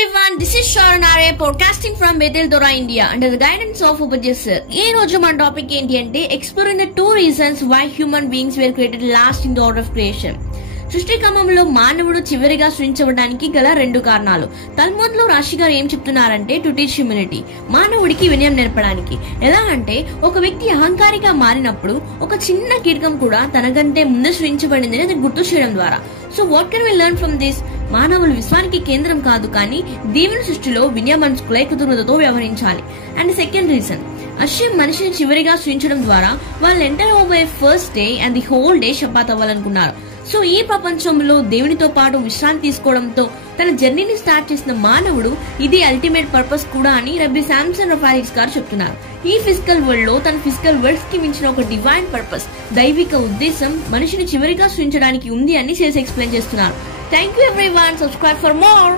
everyone, this is Sharanare podcasting from Bethel Dora, India under the guidance of Upajit sir. ఈ రోజు మన topic ఏంటి అంటే exploring the two reasons why human beings were created last in the order of creation. సృష్టి క్రమంలో మానవుడు చివరిగా సృష్టించబడడానికి గల రెండు కారణాలు. తల్ముద్ లో రాశి గారు ఏం చెప్తున్నారంటే టు టీచ్ హ్యూమిలిటీ, మానవుడికి వినయం నేర్పడానికి. ఎలా అంటే ఒక వ్యక్తి అహంకారిగా మారినప్పుడు ఒక చిన్న కీటకం కూడా తనకంటే ముందు సృష్టించబడిందని అది గుర్తు చేయడం ద్వారా. So what can we learn from this? మానవులు విశ్వానికి కేంద్రం కాదు, కానీ దేవుని సృష్టిలో వినయమనస్కులై కృతజ్ఞతతో వ్యవహరించాలి. అండ్ సెకండ్ రీజన్, అశ్యం మనిషిని చివరిగా సృష్టించడం ద్వారా వాళ్ళు enter over first day and the whole day షపాత్ అవ్వాలనుకున్నారు. సో ఈ ప్రపంచంలో దేవునితో పాటు విశ్రాంతి తీసుకోవడంతో తన జర్నీని స్టార్ట్ చేసిన మానవుడు ఇది అల్టిమేట్ పర్పస్ కూడా అని రబ్బీ శాంసన్ రఫారిక్స్ గారు చెప్తున్నారు. ఈ ఫిజికల్ వరల్డ్ లో తన ఫిజికల్ వరల్డ్స్ కి మించిన ఒక డివైన్ పర్పస్, దైవిక ఉద్దేశం మనిషిని చివరిగా సృష్టించడానికి ఉంది అని చేసి ఎక్స్ప్లెయిన్ చేస్తున్నారు. Thank you everyone, subscribe for more.